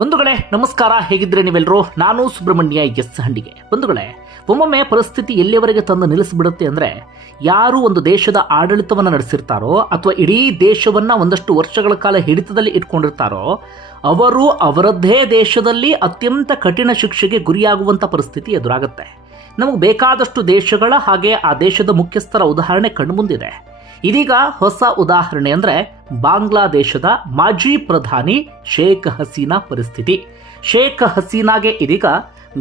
ಬಂಧುಗಳೇ, ನಮಸ್ಕಾರ. ಹೇಗಿದ್ರೆ ನೀವೆಲ್ಲರೂ ನಾನು ಸುಬ್ರಹ್ಮಣ್ಯ ಎಸ್ ಹಂಡಿಗೆ. ಬಂಧುಗಳೇ, ಒಮ್ಮೊಮ್ಮೆ ಪರಿಸ್ಥಿತಿ ಎಲ್ಲಿಯವರೆಗೆ ತಂದು ನಿಲ್ಲಿಸಿಬಿಡುತ್ತೆ ಅಂದರೆ, ಯಾರು ಒಂದು ದೇಶದ ಆಡಳಿತವನ್ನು ನಡೆಸಿರ್ತಾರೋ, ಅಥವಾ ಇಡೀ ದೇಶವನ್ನು ಒಂದಷ್ಟು ವರ್ಷಗಳ ಕಾಲ ಹಿಡಿತದಲ್ಲಿ ಇಟ್ಕೊಂಡಿರ್ತಾರೋ, ಅವರು ಅವರದ್ದೇ ದೇಶದಲ್ಲಿ ಅತ್ಯಂತ ಕಠಿಣ ಶಿಕ್ಷೆಗೆ ಗುರಿಯಾಗುವಂಥ ಪರಿಸ್ಥಿತಿ ಎದುರಾಗುತ್ತೆ. ನಮಗೆ ಬೇಕಾದಷ್ಟು ದೇಶಗಳ ಹಾಗೆ ಆ ದೇಶದ ಮುಖ್ಯಸ್ಥರ ಉದಾಹರಣೆ ಕಣ್ಮುಂದಿದೆ. ಇದೀಗ ಹೊಸ ಉದಾಹರಣೆ ಅಂದರೆ ಬಾಂಗ್ಲಾದೇಶದ ಮಾಜಿ ಪ್ರಧಾನಿ ಶೇಖ್ ಹಸೀನಾ ಪರಿಸ್ಥಿತಿ. ಶೇಖ್ ಹಸೀನಾಗೆ ಇದೀಗ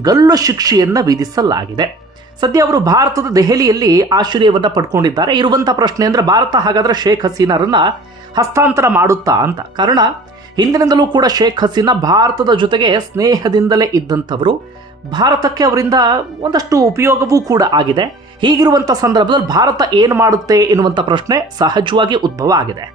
ಗಲ್ಲು ಶಿಕ್ಷೆಯನ್ನು ವಿಧಿಸಲಾಗಿದೆ. ಸದ್ಯ ಅವರು ಭಾರತದ ದೆಹಲಿಯಲ್ಲಿ ಆಶ್ರಯವನ್ನು ಪಡ್ಕೊಂಡಿದ್ದಾರೆ. ಇರುವಂಥ ಪ್ರಶ್ನೆ ಅಂದರೆ ಭಾರತ ಹಾಗಾದರೆ ಶೇಖ್ ಹಸೀನಾರನ್ನ ಹಸ್ತಾಂತರ ಮಾಡುತ್ತಾ ಅಂತ. ಕಾರಣ, ಹಿಂದಿನಿಂದಲೂ ಕೂಡ ಶೇಖ್ ಹಸೀನಾ ಭಾರತದ ಜೊತೆಗೆ ಸ್ನೇಹದಿಂದಲೇ ಇದ್ದಂಥವರು. ಭಾರತಕ್ಕೆ ಅವರಿಂದ ಒಂದಷ್ಟು ಉಪಯೋಗವೂ ಕೂಡ ಆಗಿದೆ. ಹೀಗಿರುವಂಥ ಸಂದರ್ಭದಲ್ಲಿ ಭಾರತ ಏನು ಮಾಡುತ್ತೆ ಎನ್ನುವಂಥ ಪ್ರಶ್ನೆ ಸಹಜವಾಗಿ ಉದ್ಭವ ಆಗಿದೆ.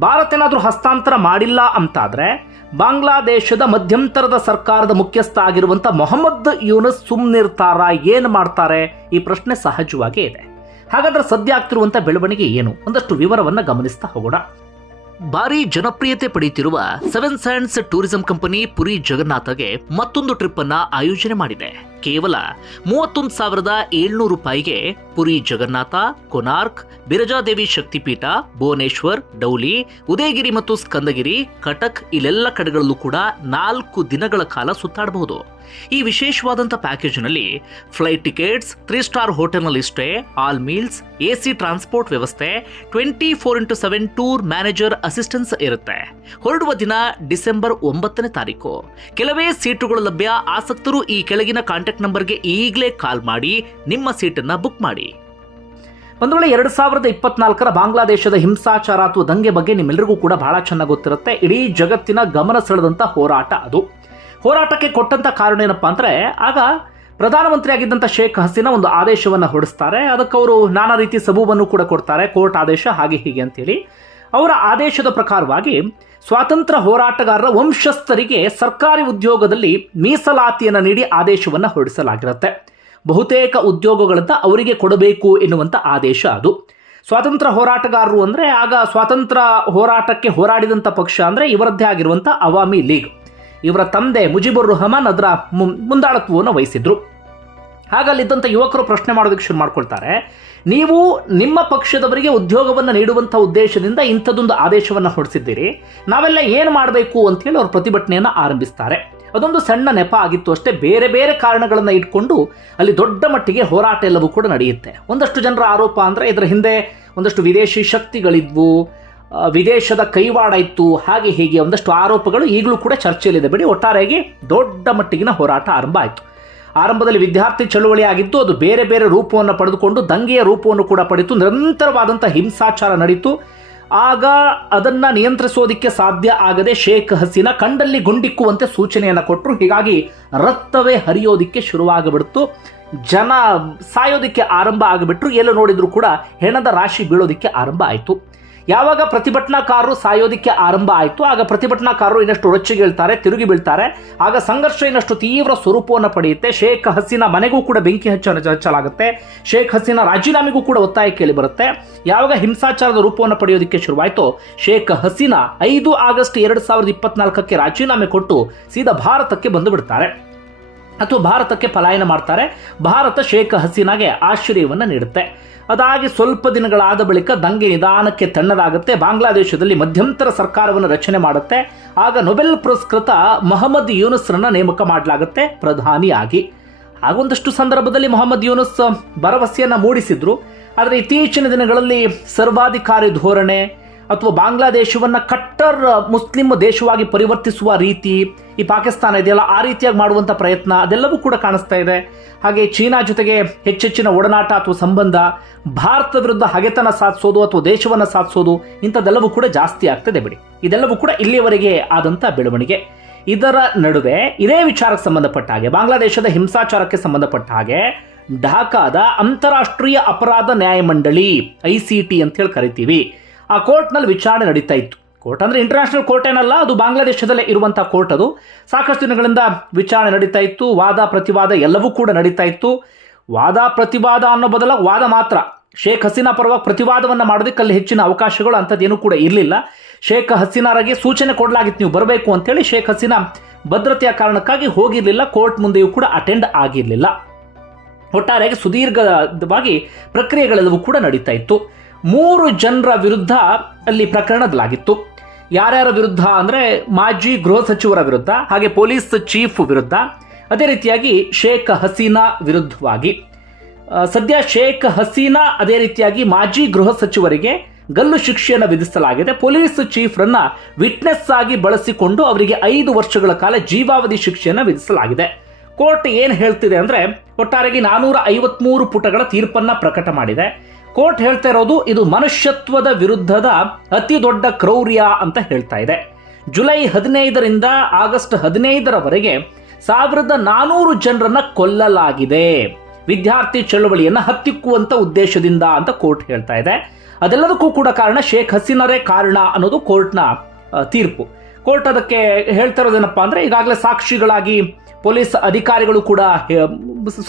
ಭಾರತ ಏನಾದರೂ ಹಸ್ತಾಂತರ ಮಾಡಿಲ್ಲ ಅಂತಾದರೆ ಬಾಂಗ್ಲಾದೇಶದ ಮಧ್ಯಂತರದ ಸರ್ಕಾರದ ಮುಖ್ಯಸ್ಥ ಆಗಿರುವಂಥ ಮೊಹಮ್ಮದ್ ಯೂನಸ್ ಸುಮ್ನಿರ್ತಾರ ಏನು ಮಾಡ್ತಾರೆ? ಈ ಪ್ರಶ್ನೆ ಸಹಜವಾಗಿ ಇದೆ. ಹಾಗಾದರೆ ಸದ್ಯ ಆಗ್ತಿರುವಂಥ ಬೆಳವಣಿಗೆ ಏನು? ಒಂದಷ್ಟು ವಿವರವನ್ನು ಗಮನಿಸ್ತಾ ಹೋಗೋಣ. ಭಾರಿ ಜನಪ್ರಿಯತೆ ಪಡೆಯುತ್ತಿರುವ Seven Sands tourism company Puri ಜಗನ್ನಾಥಗೆ ಮತ್ತೊಂದು ಟ್ರಿಪ್ ಅನ್ನ ಆಯೋಜನೆ ಮಾಡಿದೆ. ಕೇವಲ ಮೂವತ್ತೊಂದು ಸಾವಿರದ ಏಳ್ನೂರು ರೂಪಾಯಿಗೆ ಪುರಿ ಜಗನ್ನಾಥ, ಕೊನಾರ್ಕ್, ಬಿರಜಾದೇವಿ ಶಕ್ತಿಪೀಠ, ಭುವನೇಶ್ವರ್, ಡೌಲಿ, ಉದಯಗಿರಿ ಮತ್ತು ಸ್ಕಂದಗಿರಿ, ಕಟಕ್ ಇಲ್ಲೆಲ್ಲ ಕಡೆಗಳಲ್ಲೂ ಕೂಡ ನಾಲ್ಕು ದಿನಗಳ ಕಾಲ ಸುತ್ತಾಡಬಹುದು. ಈ ವಿಶೇಷವಾದಂಥ ಪ್ಯಾಕೇಜ್ನಲ್ಲಿ ಫ್ಲೈಟ್ ಟಿಕೆಟ್ಸ್ ತ್ರೀ ಸ್ಟಾರ್ ಹೋಟೆಲ್ನಲ್ಲಿ stay all meals A C transport ವ್ಯವಸ್ಥೆ twenty four into seven tour manager assistance ಇರುತ್ತೆ. ಹೊರಡುವ ದಿನ ಡಿಸೆಂಬರ್ ಒಂಬತ್ತನೇ ತಾರೀಕು. ಕೆಲವೇ ಸೀಟುಗಳು ಲಭ್ಯ, ಆಸಕ್ತರು ಈ ಕೆಳಗಿನ ಕಾಂಟ್ಯಾಕ್ಟ್ ನಂಬರ್ಗೆ ಈಗಲೇ ಕಾಲ್ ಮಾಡಿ, ನಿಮ್ಮ ಸೀಟನ್ನು ಬುಕ್ ಮಾಡಿ. ಒಂದು ವೇಳೆ ಎರಡು ಸಾವಿರದ ಇಪ್ಪತ್ನಾಲ್ಕರ ಬಾಂಗ್ಲಾದೇಶದ ಹಿಂಸಾಚಾರ ಅಥವಾ ದಂಗೆ ಬಗ್ಗೆ ನಿಮ್ಮೆಲ್ಲರಿಗೂ ಕೂಡ ಬಹಳ ಚೆನ್ನಾಗಿ ಗೊತ್ತಿರುತ್ತೆ. ಇಡೀ ಜಗತ್ತಿನ ಗಮನ ಸೆಳೆದಂಥ ಹೋರಾಟ ಅದು. ಹೋರಾಟಕ್ಕೆ ಕೊಟ್ಟಂಥ ಕಾರಣ ಏನಪ್ಪ ಅಂದರೆ, ಆಗ ಪ್ರಧಾನಮಂತ್ರಿ ಆಗಿದ್ದಂಥ ಶೇಖ್ ಹಸೀನಾ ಒಂದು ಆದೇಶವನ್ನು ಹೊರಡಿಸ್ತಾರೆ. ಅದಕ್ಕೆ ಅವರು ನಾನಾ ರೀತಿ ಸಬೂಬನ್ನು ಕೂಡ ಕೊಡ್ತಾರೆ, ಕೋರ್ಟ್ ಆದೇಶ ಹಾಗೆ ಹೀಗೆ ಅಂತೇಳಿ. ಅವರ ಆದೇಶದ ಪ್ರಕಾರವಾಗಿ ಸ್ವಾತಂತ್ರ್ಯ ಹೋರಾಟಗಾರರ ವಂಶಸ್ಥರಿಗೆ ಸರ್ಕಾರಿ ಉದ್ಯೋಗದಲ್ಲಿ ಮೀಸಲಾತಿಯನ್ನು ನೀಡಿ ಆದೇಶವನ್ನು ಹೊರಡಿಸಲಾಗಿರುತ್ತೆ. ಬಹುತೇಕ ಉದ್ಯೋಗಗಳನ್ನು ಅವರಿಗೆ ಕೊಡಬೇಕು ಎನ್ನುವಂಥ ಆದೇಶ ಅದು. ಸ್ವಾತಂತ್ರ್ಯ ಹೋರಾಟಗಾರರು ಅಂದರೆ, ಆಗ ಸ್ವಾತಂತ್ರ್ಯ ಹೋರಾಟಕ್ಕೆ ಹೋರಾಡಿದಂಥ ಪಕ್ಷ ಅಂದರೆ, ಇವರದ್ದೇ ಆಗಿರುವಂಥ ಅವಾಮಿ ಲೀಗ್. ಇವರ ತಂದೆ ಮುಜಿಬುರ್ ರಹಮಾನ್ ಅದರ ಮುಂದಾಳತ್ವವನ್ನು ವಹಿಸಿದ್ರು. ಹಾಗಲ್ಲಿದ್ದಂಥ ಯುವಕರು ಪ್ರಶ್ನೆ ಮಾಡೋದಕ್ಕೆ ಶುರು ಮಾಡ್ಕೊಳ್ತಾರೆ, ನೀವು ನಿಮ್ಮ ಪಕ್ಷದವರಿಗೆ ಉದ್ಯೋಗವನ್ನು ನೀಡುವಂಥ ಉದ್ದೇಶದಿಂದ ಇಂಥದ್ದೊಂದು ಆದೇಶವನ್ನು ಹೊರಡಿಸಿದ್ದೀರಿ. ನಾವೆಲ್ಲ ಏನು ಮಾಡಬೇಕು ಅಂತ ಹೇಳಿ ಅವರು ಪ್ರತಿಭಟನೆಯನ್ನು ಆರಂಭಿಸ್ತಾರೆ. ಅದೊಂದು ಸಣ್ಣ ನೆಪ ಆಗಿತ್ತು ಅಷ್ಟೇ. ಬೇರೆ ಬೇರೆ ಕಾರಣಗಳನ್ನು ಇಟ್ಕೊಂಡು ಅಲ್ಲಿ ದೊಡ್ಡ ಮಟ್ಟಿಗೆ ಹೋರಾಟ ಎಲ್ಲವೂ ಕೂಡ ನಡೆಯುತ್ತೆ. ಒಂದಷ್ಟು ಜನರ ಆರೋಪ ಅಂದರೆ ಇದರ ಹಿಂದೆ ಒಂದಷ್ಟು ವಿದೇಶಿ ಶಕ್ತಿಗಳಿದ್ವು ವಿದೇಶದ ಕೈವಾಡ ಇತ್ತು, ಹಾಗೆ ಹೀಗೆ ಒಂದಷ್ಟು ಆರೋಪಗಳು ಈಗಲೂ ಕೂಡ ಚರ್ಚೆಯಲ್ಲಿದೆ. ಬಿಡಿ, ಒಟ್ಟಾರೆಯಾಗಿ ದೊಡ್ಡ ಮಟ್ಟಿಗಿನ ಹೋರಾಟ ಆರಂಭ ಆಯಿತು. ಆರಂಭದಲ್ಲಿ ವಿದ್ಯಾರ್ಥಿ ಚಳುವಳಿ ಆಗಿತ್ತು, ಅದು ಬೇರೆ ಬೇರೆ ರೂಪವನ್ನು ಪಡೆದುಕೊಂಡು ದಂಗೆಯ ರೂಪವನ್ನು ಕೂಡ ಪಡೆಯಿತು ನಿರಂತರವಾದಂಥ ಹಿಂಸಾಚಾರ ನಡೀತು. ಆಗ ಅದನ್ನು ನಿಯಂತ್ರಿಸೋದಕ್ಕೆ ಸಾಧ್ಯ ಆಗದೆ ಶೇಖ್ ಹಸೀನಾ ಕಂಡಲ್ಲಿ ಗುಂಡಿಕ್ಕುವಂತೆ ಸೂಚನೆಯನ್ನು ಕೊಟ್ಟರು ಹೀಗಾಗಿ ರಕ್ತವೇ ಹರಿಯೋದಕ್ಕೆ ಶುರುವಾಗಬಿಡ್ತು. ಜನ ಸಾಯೋದಕ್ಕೆ ಆರಂಭ ಆಗಿಬಿಟ್ರು. ಎಲ್ಲ ನೋಡಿದರೂ ಕೂಡ ಹೆಣದ ರಾಶಿ ಬೀಳೋದಕ್ಕೆ ಆರಂಭ ಆಯಿತು. ಯಾವಾಗ ಪ್ರತಿಭಟನಾಕಾರರು ಸಾಯೋದಿಕ್ಕೆ ಆರಂಭ ಆಯಿತು, ಆಗ ಪ್ರತಿಭಟನಾಕಾರರು ಇನ್ನಷ್ಟು ರೊಚ್ಚಿಗೇಳ್ತಾರೆ ತಿರುಗಿ ಬೀಳ್ತಾರೆ. ಆಗ ಸಂಘರ್ಷ ಇನ್ನಷ್ಟು ತೀವ್ರ ಸ್ವರೂಪವನ್ನು ಪಡೆಯುತ್ತೆ. ಶೇಖ್ ಹಸೀನಾ ಮನೆಗೂ ಕೂಡ ಬೆಂಕಿ ಹಚ್ಚ ಹಚ್ಚಲಾಗುತ್ತೆ. ಶೇಖ್ ಹಸೀನಾ ರಾಜೀನಾಮೆಗೂ ಕೂಡ ಒತ್ತಾಯ ಕೇಳಿ ಬರುತ್ತೆ. ಯಾವಾಗ ಹಿಂಸಾಚಾರದ ರೂಪವನ್ನು ಪಡೆಯೋದಕ್ಕೆ ಶುರುವಾಯಿತು, ಶೇಖ್ ಹಸೀನಾ ಐದು ಆಗಸ್ಟ್ ಎರಡು ಸಾವಿರದ ಇಪ್ಪತ್ನಾಲ್ಕಕ್ಕೆ ರಾಜೀನಾಮೆ ಕೊಟ್ಟು ಸೀದಾ ಭಾರತಕ್ಕೆ ಬಂದು ಬಿಡ್ತಾರೆ. ಅಥವಾ ಭಾರತಕ್ಕೆ ಪಲಾಯನ ಮಾಡ್ತಾರೆ. ಭಾರತ ಶೇಖ್ ಹಸೀನಾಗೆ ಆಶ್ರಯವನ್ನು ನೀಡುತ್ತೆ. ಅದಾಗಿ ಸ್ವಲ್ಪ ದಿನಗಳಾದ ಬಳಿಕ ದಂಗೆ ನಿಧಾನಕ್ಕೆ ತಣ್ಣದಾಗುತ್ತೆ ಬಾಂಗ್ಲಾದೇಶದಲ್ಲಿ ಮಧ್ಯಂತರ ಸರ್ಕಾರವನ್ನು ರಚನೆ ಮಾಡುತ್ತೆ. ಆಗ ನೊಬೆಲ್ ಪುರಸ್ಕೃತ ಮೊಹಮ್ಮದ್ ಯೂನುಸ್ರನ್ನ ನೇಮಕ ಮಾಡಲಾಗುತ್ತೆ ಪ್ರಧಾನಿಯಾಗಿ. ಆಗೊಂದಷ್ಟು ಸಂದರ್ಭದಲ್ಲಿ ಮೊಹಮ್ಮದ್ ಯೂನುಸ್ ಭರವಸೆಯನ್ನು ಮೂಡಿಸಿದ್ರು. ಆದರೆ ಇತ್ತೀಚಿನ ದಿನಗಳಲ್ಲಿ ಸರ್ವಾಧಿಕಾರಿ ಧೋರಣೆ ಅಥವಾ ಬಾಂಗ್ಲಾದೇಶವನ್ನು ಕಟ್ಟರ್ ಮುಸ್ಲಿಂ ದೇಶವಾಗಿ ಪರಿವರ್ತಿಸುವ ರೀತಿ ಈ ಪಾಕಿಸ್ತಾನ ಇದೆಯಲ್ಲ, ಆ ರೀತಿಯಾಗಿ ಮಾಡುವಂಥ ಪ್ರಯತ್ನ ಅದೆಲ್ಲವೂ ಕೂಡ ಕಾಣಿಸ್ತಾ ಇದೆ. ಹಾಗೆ ಚೀನಾ ಜೊತೆಗೆ ಹೆಚ್ಚೆಚ್ಚಿನ ಒಡನಾಟ ಅಥವಾ ಸಂಬಂಧ, ಭಾರತದ ವಿರುದ್ಧ ಹಗೆತನ ಸಾಧಿಸೋದು ಅಥವಾ ದೇಶವನ್ನು ಸಾಧಿಸೋದು ಇಂಥದ್ದೆಲ್ಲವೂ ಕೂಡ ಜಾಸ್ತಿ ಆಗ್ತದೆ ಬಿಡಿ. ಇದೆಲ್ಲವೂ ಕೂಡ ಇಲ್ಲಿಯವರೆಗೆ ಆದಂಥ ಬೆಳವಣಿಗೆ. ಇದರ ನಡುವೆ ಇದೇ ವಿಚಾರಕ್ಕೆ ಸಂಬಂಧಪಟ್ಟ ಹಾಗೆ, ಬಾಂಗ್ಲಾದೇಶದ ಹಿಂಸಾಚಾರಕ್ಕೆ ಸಂಬಂಧಪಟ್ಟ ಹಾಗೆ, ಢಾಕಾದ ಅಂತಾರಾಷ್ಟ್ರೀಯ ಅಪರಾಧ ನ್ಯಾಯಮಂಡಳಿ, ಐ ಸಿ ಟಿ ಅಂತ ಹೇಳಿ ಕರಿತೀವಿ. ಆ ಕೋರ್ಟ್ನಲ್ಲಿ ವಿಚಾರಣೆ ನಡೀತಾ ಇತ್ತು. ಕೋರ್ಟ್ ಅಂದರೆ ಇಂಟರ್ನ್ಯಾಷನಲ್ ಕೋರ್ಟ್ ಏನಲ್ಲ, ಅದು ಬಾಂಗ್ಲಾದೇಶದಲ್ಲೇ ಇರುವಂಥ ಕೋರ್ಟ್ ಅದು. ಸಾಕಷ್ಟು ದಿನಗಳಿಂದ ವಿಚಾರಣೆ ನಡೀತಾ ಇತ್ತು, ವಾದ ಪ್ರತಿವಾದ ಎಲ್ಲವೂ ಕೂಡ ನಡೀತಾ ಇತ್ತು. ವಾದ ಪ್ರತಿವಾದ ಅನ್ನೋ ಬದಲ ವಾದ ಮಾತ್ರ. ಶೇಖ್ ಹಸೀನಾ ಪರವಾಗಿ ಪ್ರತಿವಾದವನ್ನು ಮಾಡೋದಕ್ಕೆ ಅಲ್ಲಿ ಹೆಚ್ಚಿನ ಅವಕಾಶಗಳು ಅಂಥದ್ದೇನೂ ಕೂಡ ಇರಲಿಲ್ಲ. ಶೇಖ್ ಹಸೀನಾರಿಗೆ ಸೂಚನೆ ಕೊಡಲಾಗಿತ್ತು, ನೀವು ಬರಬೇಕು ಅಂತೇಳಿ ಶೇಖ್ ಹಸೀನಾ ಭದ್ರತೆಯ ಕಾರಣಕ್ಕಾಗಿ ಹೋಗಿರಲಿಲ್ಲ, ಕೋರ್ಟ್ ಮುಂದೆಯೂ ಕೂಡ ಅಟೆಂಡ್ ಆಗಿರಲಿಲ್ಲ. ಒಟ್ಟಾರೆಯಾಗಿ ಸುದೀರ್ಘವಾಗಿ ಪ್ರಕ್ರಿಯೆಗಳೆಲ್ಲವೂ ಕೂಡ ನಡೀತಾ ಇತ್ತು. ಮೂರು ಜನರ ವಿರುದ್ಧ ಅಲ್ಲಿ ಪ್ರಕರಣದಲಾಗಿತ್ತು ಯಾರ್ಯಾರ ವಿರುದ್ಧ ಅಂದರೆ ಮಾಜಿ ಗೃಹ ಸಚಿವರ ವಿರುದ್ಧ, ಹಾಗೆ ಪೊಲೀಸ್ ಚೀಫ್ ವಿರುದ್ಧ, ಅದೇ ರೀತಿಯಾಗಿ ಶೇಖ್ ಹಸೀನಾ ವಿರುದ್ಧವಾಗಿ. ಸದ್ಯ ಶೇಖ್ ಹಸೀನಾ ಅದೇ ರೀತಿಯಾಗಿ ಮಾಜಿ ಗೃಹ ಸಚಿವರಿಗೆ ಗಲ್ಲು ಶಿಕ್ಷೆಯನ್ನು ವಿಧಿಸಲಾಗಿದೆ. ಪೊಲೀಸ್ ಚೀಫ್ರನ್ನ ವಿಟ್ನೆಸ್ ಆಗಿ ಬಳಸಿಕೊಂಡು ಅವರಿಗೆ ಐದು ವರ್ಷಗಳ ಕಾಲ ಜೀವಾವಧಿ ಶಿಕ್ಷೆಯನ್ನು ವಿಧಿಸಲಾಗಿದೆ. ಕೋರ್ಟ್ ಏನು ಹೇಳ್ತಿದೆ ಅಂದ್ರೆ, ಒಟ್ಟಾರೆಗೆ ನಾನೂರ ಐವತ್ಮೂರು ಪುಟಗಳ ತೀರ್ಪನ್ನ ಪ್ರಕಟ ಮಾಡಿದೆ. ಕೋರ್ಟ್ ಹೇಳ್ತಾ ಇರೋದು ಇದು ಮನುಷ್ಯತ್ವದ ವಿರುದ್ಧದ ಅತಿ ದೊಡ್ಡ ಕ್ರೌರ್ಯ ಅಂತ ಹೇಳ್ತಾ ಇದೆ. ಜುಲೈ ಹದಿನೈದರಿಂದ ಆಗಸ್ಟ್ ಹದಿನೈದರವರೆಗೆ ಸಾವಿರದ ನಾನೂರು ಜನರನ್ನ ಕೊಲ್ಲಲಾಗಿದೆ. ವಿದ್ಯಾರ್ಥಿ ಚಳುವಳಿಯನ್ನ ಹತ್ತಿಕ್ಕುವಂತ ಉದ್ದೇಶದಿಂದ ಅಂತ ಕೋರ್ಟ್ ಹೇಳ್ತಾ ಇದೆ. ಅದೆಲ್ಲದಕ್ಕೂ ಕೂಡ ಕಾರಣ ಶೇಖ್ ಹಸೀನರೇ ಕಾರಣ ಅನ್ನೋದು ಕೋರ್ಟ್ನ ತೀರ್ಪು. ಕೋರ್ಟ್ ಅದಕ್ಕೆ ಹೇಳ್ತಾ ಇರೋದೇನಪ್ಪ ಅಂದ್ರೆ ಈಗಾಗಲೇ ಸಾಕ್ಷಿಗಳಾಗಿ ಪೊಲೀಸ್ ಅಧಿಕಾರಿಗಳು ಕೂಡ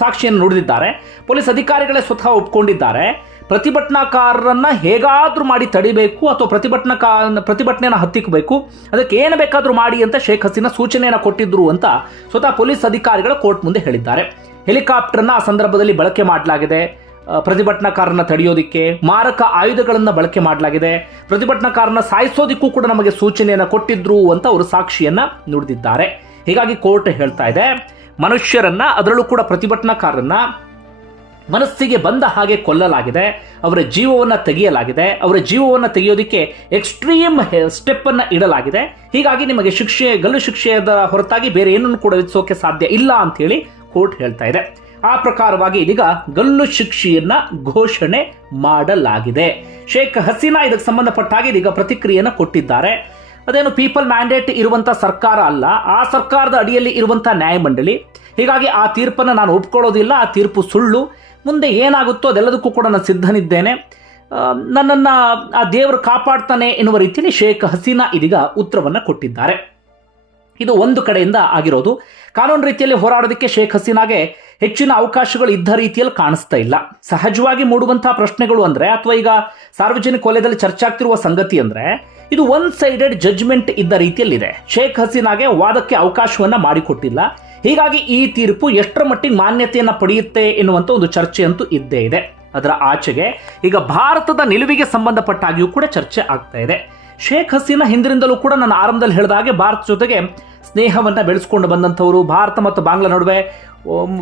ಸಾಕ್ಷಿಯನ್ನು ನುಡಿದಿದ್ದಾರೆ. ಪೊಲೀಸ್ ಅಧಿಕಾರಿಗಳೇ ಸ್ವತಃ ಒಪ್ಕೊಂಡಿದ್ದಾರೆ. ಪ್ರತಿಭಟನಾಕಾರರನ್ನ ಹೇಗಾದರೂ ಮಾಡಿ ತಡಿಬೇಕು ಅಥವಾ ಪ್ರತಿಭಟನಾ ಪ್ರತಿಭಟನೆಯನ್ನು ಹತ್ತಿಕ್ಕಬೇಕು ಅದಕ್ಕೆ ಏನು ಬೇಕಾದರೂ ಮಾಡಿ ಅಂತ ಶೇಖ್ ಹಸೀನಾ ಸೂಚನೆಯನ್ನು ಕೊಟ್ಟಿದ್ರು ಅಂತ ಸ್ವತಃ ಪೊಲೀಸ್ ಅಧಿಕಾರಿಗಳು ಕೋರ್ಟ್ ಮುಂದೆ ಹೇಳಿದ್ದಾರೆ. ಹೆಲಿಕಾಪ್ಟರ್ನ ಆ ಸಂದರ್ಭದಲ್ಲಿ ಬಳಕೆ ಮಾಡಲಾಗಿದೆ. ಪ್ರತಿಭಟನಾಕಾರನ ತಡೆಯೋದಿಕ್ಕೆ ಮಾರಕ ಆಯುಧಗಳನ್ನು ಬಳಕೆ ಮಾಡಲಾಗಿದೆ. ಪ್ರತಿಭಟನಾಕಾರನ ಸಾಯಿಸೋದಿಕ್ಕೂ ಕೂಡ ನಮಗೆ ಸೂಚನೆಯನ್ನು ಕೊಟ್ಟಿದ್ರು ಅಂತ ಅವರು ಸಾಕ್ಷಿಯನ್ನ ನುಡಿದಿದ್ದಾರೆ. ಹೀಗಾಗಿ ಕೋರ್ಟ್ ಹೇಳ್ತಾ ಇದೆ, ಮನುಷ್ಯರನ್ನ ಅದರಲ್ಲೂ ಕೂಡ ಪ್ರತಿಭಟನಾಕಾರರನ್ನ ಮನಸ್ಸಿಗೆ ಬಂದ ಹಾಗೆ ಕೊಲ್ಲಲಾಗಿದೆ, ಅವರ ಜೀವವನ್ನು ತೆಗೆಯಲಾಗಿದೆ, ಅವರ ಜೀವವನ್ನು ತೆಗೆಯೋದಕ್ಕೆ ಎಕ್ಸ್ಟ್ರೀಮ್ ಸ್ಟೆಪ್ ಅನ್ನ ಇಡಲಾಗಿದೆ. ಹೀಗಾಗಿ ನಿಮಗೆ ಶಿಕ್ಷೆ, ಗಲ್ಲು ಶಿಕ್ಷೆಯದ ಹೊರತಾಗಿ ಬೇರೆ ಏನನ್ನು ಕೂಡ ವಿಧಿಸೋಕೆ ಸಾಧ್ಯ ಇಲ್ಲ ಅಂತ ಹೇಳಿ ಕೋರ್ಟ್ ಹೇಳ್ತಾ ಇದೆ. ಆ ಪ್ರಕಾರವಾಗಿ ಇದೀಗ ಗಲ್ಲು ಶಿಕ್ಷೆಯನ್ನ ಘೋಷಣೆ ಮಾಡಲಾಗಿದೆ. ಶೇಖ್ ಹಸೀನಾ ಇದಕ್ಕೆ ಸಂಬಂಧಪಟ್ಟ ಹಾಗೆ ಇದೀಗ ಪ್ರತಿಕ್ರಿಯೆಯನ್ನು ಕೊಟ್ಟಿದ್ದಾರೆ. ಅದೇನು ಪೀಪಲ್ ಮ್ಯಾಂಡೇಟ್ ಇರುವಂಥ ಸರ್ಕಾರ ಅಲ್ಲ, ಆ ಸರ್ಕಾರದ ಅಡಿಯಲ್ಲಿ ಇರುವಂತ ನ್ಯಾಯಮಂಡಳಿ. ಹೀಗಾಗಿ ಆ ತೀರ್ಪನ್ನು ನಾನು ಒಪ್ಕೊಳ್ಳೋದಿಲ್ಲ, ಆ ತೀರ್ಪು ಸುಳ್ಳು. ಮುಂದೆ ಏನಾಗುತ್ತೋ ಅದೆಲ್ಲದಕ್ಕೂ ಕೂಡ ನಾನು ಸಿದ್ಧನಿದ್ದೇನೆ. ನನ್ನನ್ನು ಆ ದೇವರು ಕಾಪಾಡ್ತಾನೆ ಎನ್ನುವ ರೀತಿಯಲ್ಲಿ ಶೇಖ್ ಹಸೀನಾ ಇದೀಗ ಉತ್ತರವನ್ನು ಕೊಟ್ಟಿದ್ದಾರೆ. ಇದು ಒಂದು ಕಡೆಯಿಂದ ಆಗಿರೋದು. ಕಾನೂನು ರೀತಿಯಲ್ಲಿ ಹೋರಾಡೋದಕ್ಕೆ ಶೇಖ್ ಹಸೀನಾಗೆ ಹೆಚ್ಚಿನ ಅವಕಾಶಗಳು ಇದ್ದ ರೀತಿಯಲ್ಲಿ ಕಾಣಿಸ್ತಾ ಇಲ್ಲ. ಸಹಜವಾಗಿ ಮೂಡುವಂತಹ ಪ್ರಶ್ನೆಗಳು ಅಂದ್ರೆ, ಅಥವಾ ಈಗ ಸಾರ್ವಜನಿಕ ವಲಯದಲ್ಲಿ ಚರ್ಚೆ ಆಗ್ತಿರುವ ಸಂಗತಿ ಅಂದ್ರೆ, ಇದು ಒನ್ ಸೈಡೆಡ್ ಜಡ್ಜ್ಮೆಂಟ್ ಇದ್ದ ರೀತಿಯಲ್ಲಿದೆ. ಶೇಖ್ ಹಸೀನಾಗೆ ವಾದಕ್ಕೆ ಅವಕಾಶವನ್ನ ಮಾಡಿಕೊಟ್ಟಿಲ್ಲ. ಹೀಗಾಗಿ ಈ ತೀರ್ಪು ಎಷ್ಟರ ಮಟ್ಟಿಗೆ ಮಾನ್ಯತೆಯನ್ನ ಪಡೆಯುತ್ತೆ ಎನ್ನುವಂಥ ಒಂದು ಚರ್ಚೆ ಅಂತೂ ಇದ್ದೇ ಇದೆ. ಅದರ ಆಚೆಗೆ ಈಗ ಭಾರತದ ನಿಲುವಿಗೆ ಸಂಬಂಧಪಟ್ಟಾಗಿಯೂ ಕೂಡ ಚರ್ಚೆ ಆಗ್ತಾ ಇದೆ. ಶೇಖ್ ಹಸೀನಾ ಹಿಂದಿನಿಂದಲೂ ಕೂಡ ನಾನು ಆರಂಭದಲ್ಲಿ ಹೇಳಿದ ಹಾಗೆ ಭಾರತ ಜೊತೆಗೆ ಸ್ನೇಹವನ್ನು ಬೆಳೆಸ್ಕೊಂಡು ಬಂದಂಥವರು, ಭಾರತ ಮತ್ತು ಬಾಂಗ್ಲಾ ನಡುವೆ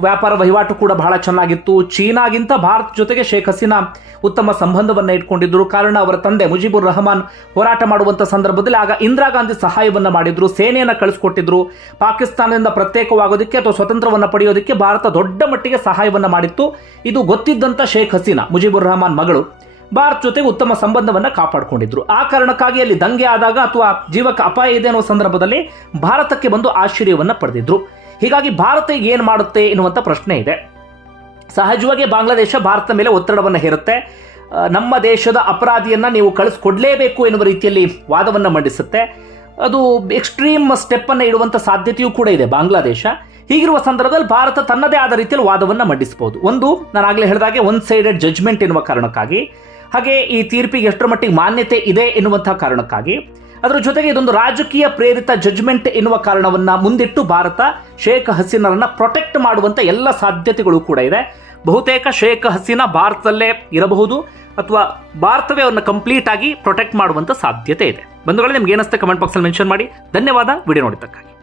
ವ್ಯಾಪಾರ ವಹಿವಾಟು ಕೂಡ ಬಹಳ ಚೆನ್ನಾಗಿತ್ತು. ಚೀನಾಗಿಂತ ಭಾರತ ಜೊತೆಗೆ ಶೇಖ್ ಹಸೀನಾ ಉತ್ತಮ ಸಂಬಂಧವನ್ನು ಇಟ್ಕೊಂಡಿದ್ದರು ಕಾರಣ ಅವರ ತಂದೆ ಮುಜಿಬುರ್ ರಹಮಾನ್ ಹೋರಾಟ ಮಾಡುವಂಥ ಸಂದರ್ಭದಲ್ಲಿ ಆಗ ಇಂದಿರಾ ಗಾಂಧಿ ಸಹಾಯವನ್ನು ಮಾಡಿದ್ರು, ಸೇನೆಯನ್ನು ಕಳಿಸ್ಕೊಟ್ಟಿದ್ರು. ಪಾಕಿಸ್ತಾನದಿಂದ ಪ್ರತ್ಯೇಕವಾಗೋದಕ್ಕೆ ಅಥವಾ ಸ್ವತಂತ್ರವನ್ನು ಪಡೆಯೋದಕ್ಕೆ ಭಾರತ ದೊಡ್ಡ ಮಟ್ಟಿಗೆ ಸಹಾಯವನ್ನು ಮಾಡಿತ್ತು. ಇದು ಗೊತ್ತಿದ್ದಂಥ ಶೇಖ್ ಹಸೀನಾ, ಮುಜೀಬುರ್ ರಹಮಾನ್ ಮಗಳು. ಭಾರತ ಜೊತೆಗೆ ಉತ್ತಮ ಸಂಬಂಧವನ್ನು ಕಾಪಾಡಿಕೊಂಡಿದ್ರು. ಆ ಕಾರಣಕ್ಕಾಗಿ ಅಲ್ಲಿ ದಂಗೆ ಆದಾಗ ಅಥವಾ ಜೀವಕ್ಕೆ ಅಪಾಯ ಇದೆ ಅನ್ನೋ ಸಂದರ್ಭದಲ್ಲಿ ಭಾರತಕ್ಕೆ ಬಂದು ಆಶ್ಚರ್ಯವನ್ನು ಪಡೆದಿದ್ರು. ಹೀಗಾಗಿ ಭಾರತ ಈಗ ಏನ್ ಮಾಡುತ್ತೆ ಎನ್ನುವಂಥ ಪ್ರಶ್ನೆ ಇದೆ. ಸಹಜವಾಗಿ ಬಾಂಗ್ಲಾದೇಶ ಭಾರತದ ಮೇಲೆ ಒತ್ತಡವನ್ನು ಹೇರುತ್ತೆ. ನಮ್ಮ ದೇಶದ ಅಪರಾಧಿಯನ್ನ ನೀವು ಕಳಿಸ್ಕೊಡ್ಲೇಬೇಕು ಎನ್ನುವ ರೀತಿಯಲ್ಲಿ ವಾದವನ್ನು ಮಂಡಿಸುತ್ತೆ. ಅದು ಎಕ್ಸ್ಟ್ರೀಮ್ ಸ್ಟೆಪ್ಪನ್ನು ಇಡುವಂಥ ಸಾಧ್ಯತೆಯೂ ಕೂಡ ಇದೆ ಬಾಂಗ್ಲಾದೇಶ. ಹೀಗಿರುವ ಸಂದರ್ಭದಲ್ಲಿ ಭಾರತ ತನ್ನದೇ ಆದ ರೀತಿಯಲ್ಲಿ ವಾದವನ್ನು ಮಂಡಿಸಬಹುದು. ಒಂದು, ನಾನು ಆಗಲೇ ಹೇಳಿದಾಗೆ ಒನ್ ಸೈಡೆಡ್ ಜಜ್ಮೆಂಟ್ ಎನ್ನುವ ಕಾರಣಕ್ಕಾಗಿ. ಹಾಗೆ ಈ ತೀರ್ಪಿಗೆ ಎಷ್ಟರ ಮಟ್ಟಿಗೆ ಮಾನ್ಯತೆ ಇದೆ ಎನ್ನುವಂತಹ ಕಾರಣಕ್ಕಾಗಿ. ಅದರ ಜೊತೆಗೆ ಇದೊಂದು ರಾಜಕೀಯ ಪ್ರೇರಿತ ಜಜ್ಮೆಂಟ್ ಎನ್ನುವ ಕಾರಣವನ್ನ ಮುಂದಿಟ್ಟು ಭಾರತ ಶೇಖ್ ಹಸೀನರನ್ನ ಪ್ರೊಟೆಕ್ಟ್ ಮಾಡುವಂತ ಎಲ್ಲ ಸಾಧ್ಯತೆಗಳು ಕೂಡ ಇದೆ. ಬಹುತೇಕ ಶೇಖ್ ಹಸೀನಾ ಭಾರತದಲ್ಲೇ ಇರಬಹುದು ಅಥವಾ ಭಾರತವೇ ಅವರನ್ನ ಕಂಪ್ಲೀಟ್ ಆಗಿ ಪ್ರೊಟೆಕ್ಟ್ ಮಾಡುವಂತ ಸಾಧ್ಯತೆ ಇದೆ. ಬಂಧುಗಳೇ, ನಿಮ್ಗೆ ಏನಿಸ್ತೆ ಕಮೆಂಟ್ ಬಾಕ್ಸಲ್ಲಿ ಮೆನ್ಷನ್ ಮಾಡಿ. ಧನ್ಯವಾದ ವಿಡಿಯೋ ನೋಡಿದ್ದಕ್ಕಾಗಿ.